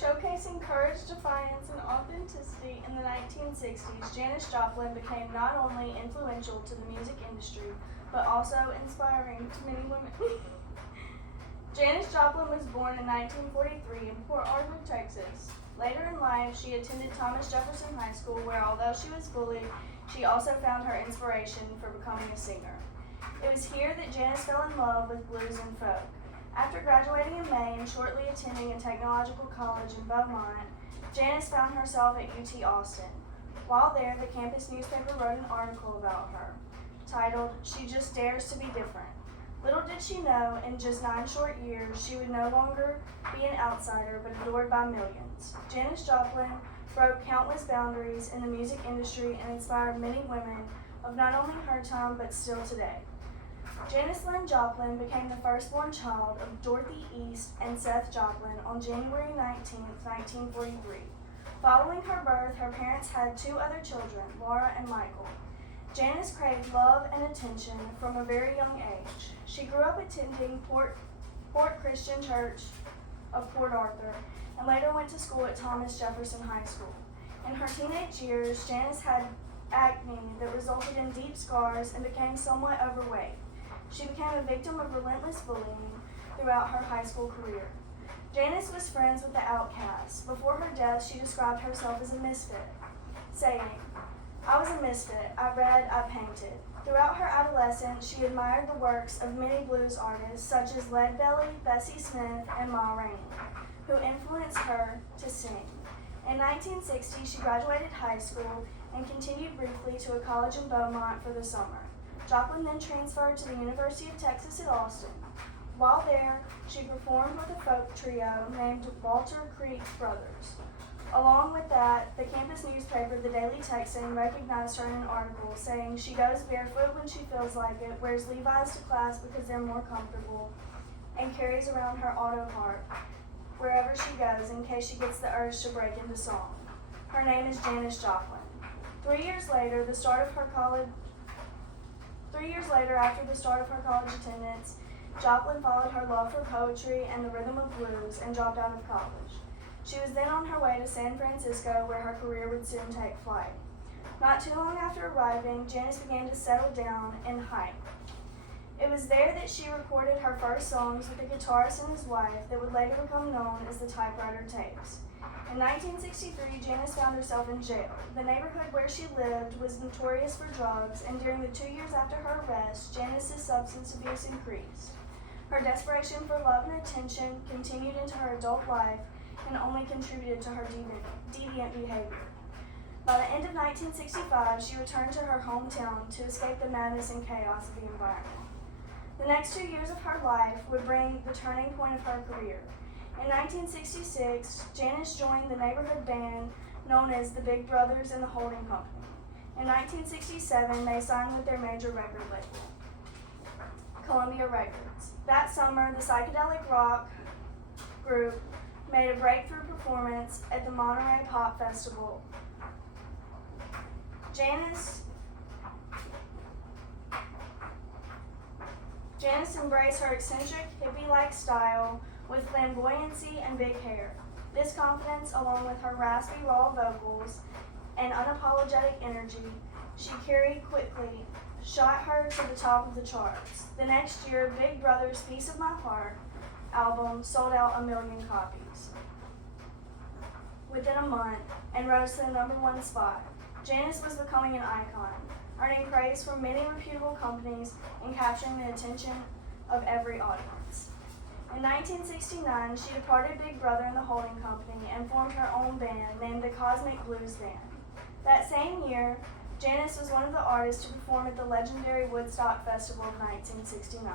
Showcasing courage, defiance, and authenticity in the 1960s, Janis Joplin became not only influential to the music industry, but also inspiring to many women. Janis Joplin was born in 1943 in Port Arthur, Texas. Later in life, she attended Thomas Jefferson High School, where although she was bullied, she also found her inspiration for becoming a singer. It was here that Janis fell in love with blues and folk. After graduating in May and shortly attending a technological college in Beaumont, Janis found herself at UT Austin. While there, the campus newspaper wrote an article about her, titled, "She Just Dares to Be Different." Little did she know, in just 9 short years, she would no longer be an outsider, but adored by millions. Janis Joplin broke countless boundaries in the music industry and inspired many women of not only her time, but still today. Janis Lynn Joplin became the firstborn child of Dorothy East and Seth Joplin on January 19, 1943. Following her birth, her parents had 2 other children, Laura and Michael. Janis craved love and attention from a very young age. She grew up attending Port Christian Church of Port Arthur and later went to school at Thomas Jefferson High School. In her teenage years, Janis had acne that resulted in deep scars and became somewhat overweight. She became a victim of relentless bullying throughout her high school career. Janis was friends with the outcasts. Before her death, she described herself as a misfit, saying, "I was a misfit. I read, I painted." Throughout her adolescence, she admired the works of many blues artists such as Leadbelly, Bessie Smith, and Ma Rainey, who influenced her to sing. In 1960, she graduated high school and continued briefly to a college in Beaumont for the summer. Joplin then transferred to the University of Texas at Austin. While there, she performed with a folk trio named Walter Creek Brothers. Along with that, the campus newspaper, the Daily Texan, recognized her in an article saying she goes barefoot when she feels like it, wears Levi's to class because they're more comfortable, and carries around her auto harp wherever she goes in case she gets the urge to break into song. Her name is Janis Joplin. 3 years later, after the start of her college attendance, Joplin followed her love for poetry and the rhythm of blues and dropped out of college. She was then on her way to San Francisco, where her career would soon take flight. Not too long after arriving, Janis began to settle down in Hype. It was there that she recorded her first songs with a guitarist and his wife that would later become known as the Typewriter Tapes. In 1963, Janis found herself in jail. The neighborhood where she lived was notorious for drugs, and during the 2 years after her arrest, Janis's substance abuse increased. Her desperation for love and attention continued into her adult life and only contributed to her deviant behavior. By the end of 1965, she returned to her hometown to escape the madness and chaos of the environment. The next 2 years of her life would bring the turning point of her career. In 1966, Janis joined the neighborhood band known as the Big Brothers and the Holding Company. In 1967, they signed with their major record label, Columbia Records. That summer, the psychedelic rock group made a breakthrough performance at the Monterey Pop Festival. Janis embraced her eccentric, hippie-like style with flamboyancy and big hair. This confidence, along with her raspy, raw vocals and unapologetic energy she carried quickly, shot her to the top of the charts. The next year, Big Brother's Piece of My Heart album sold out 1 million copies within a month and rose to the #1 spot. Janis was becoming an icon, earning praise from many reputable companies and capturing the attention of every audience. In 1969, she departed Big Brother and the Holding Company and formed her own band named the Cosmic Blues Band. That same year, Janis was one of the artists to perform at the legendary Woodstock Festival of 1969.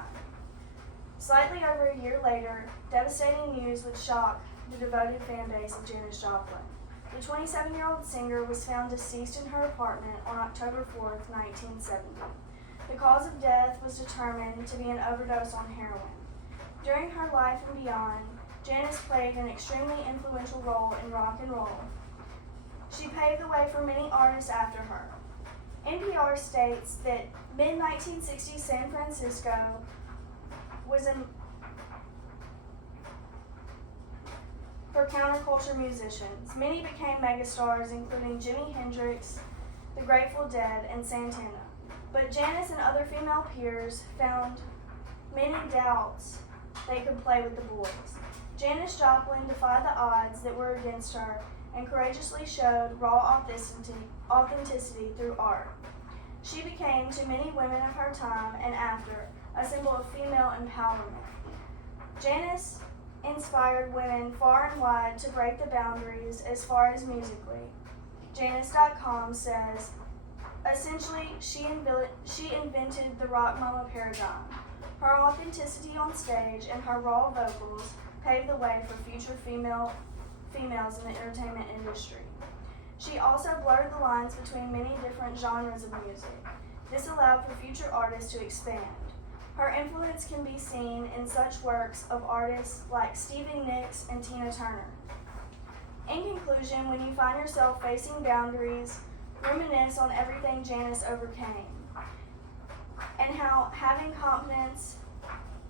Slightly over a year later, devastating news would shock the devoted fan base of Janis Joplin. The 27-year-old singer was found deceased in her apartment on October 4, 1970. The cause of death was determined to be an overdose on heroin. During her life and beyond, Janis played an extremely influential role in rock and roll. She paved the way for many artists after her. NPR states that mid-1960s San Francisco was her were counterculture musicians. Many became megastars, including Jimi Hendrix, the Grateful Dead, and Santana. But Janis and other female peers found many doubts they could play with the boys. Janis Joplin defied the odds that were against her and courageously showed raw authenticity through art. She became, to many women of her time and after, a symbol of female empowerment. Janis inspired women far and wide to break the boundaries as far as musically. Janis.com says, essentially, she invented the rock mama paradigm. Her authenticity on stage and her raw vocals paved the way for future females in the entertainment industry. She also blurred the lines between many different genres of music. This allowed for future artists to expand. Her influence can be seen in such works of artists like Stevie Nicks and Tina Turner. In conclusion, when you find yourself facing boundaries, reminisce on everything Janis overcame and how having confidence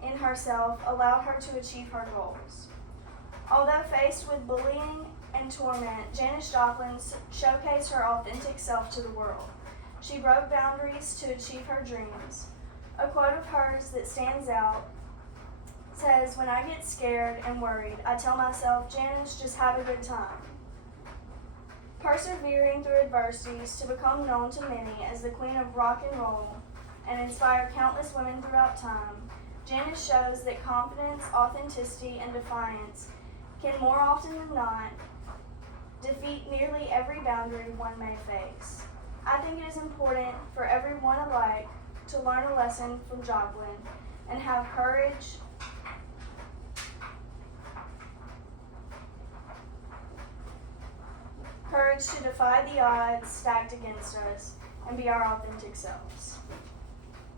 in herself allowed her to achieve her goals. Although faced with bullying and torment, Janis Joplin showcased her authentic self to the world. She broke boundaries to achieve her dreams. A quote of hers that stands out says, "When I get scared and worried, I tell myself, Janis, just have a good time." Persevering through adversities to become known to many as the queen of rock and roll and inspire countless women throughout time, Janis shows that confidence, authenticity, and defiance can more often than not defeat nearly every boundary one may face. I think it is important for everyone alike to learn a lesson from Joplin and have courage to defy the odds stacked against us and be our authentic selves.